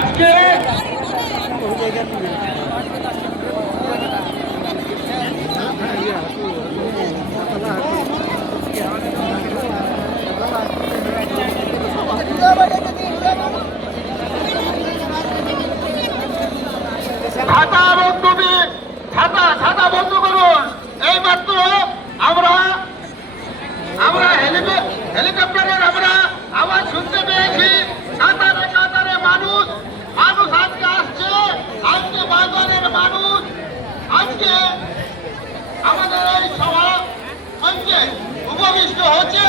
আজকে ছাতা বন্ধুবি ছাতা বন্ধ করুন। এই মাত্র আমরা হেলিকপ্টারের আওয়াজ শুনতে পেয়েছি। কাতারে মানুষ আজকে আসছে। আজকে বাজারের মানুষ আজকে আমাদের এই সভা মঞ্চে উপবিষ্ট হচ্ছে।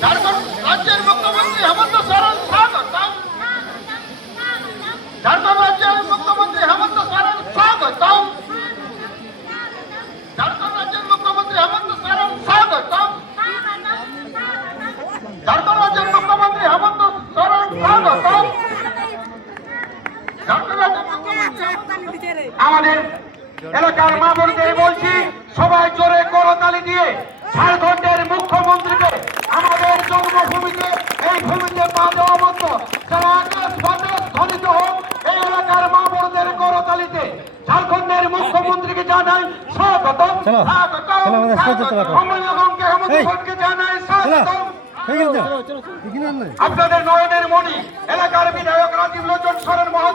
ঝাড়খণ্ড রাজ্যের মুখ্যমন্ত্রী হেমন্ত সোরেন স্বাগতম। ঝাড়খণ্ড রাজ্যের মুখ্যমন্ত্রী হেমন্ত সোরেন স্বাগতম। ঝাড়খণ্ড রাজ্যের মুখ্যমন্ত্রী হেমন্ত সোরেন স্বাগতম। ঝাড়খণ্ড রাজ্যের মুখ্যমন্ত্রী হেমন্ত সোরেন স্বাগতম। ঝাড়খণ্ড রাজ্যের মুখ্যমন্ত্রী আমাদের এলাকার মা বোনদের বলছি, সবাই জোরে করতালি দিয়ে ঝাড়খণ্ডের মুখ্যমন্ত্রীকে আমাদের জন্মভূমিতে এই ভূমিতে পা দেওয়া মতো যারা আকাশ বাতাস ধ্বনিত হোক এই এলাকার মা বোনদের করতালিতে ঝাড়খণ্ডের মুখ্যমন্ত্রীকে জানাই স্বাগতম। জানাই স্বাগতম। আপনাদের নয়নের মণি এলাকার বিধায়ক রাজীব লোচন সরেন মহোদয়।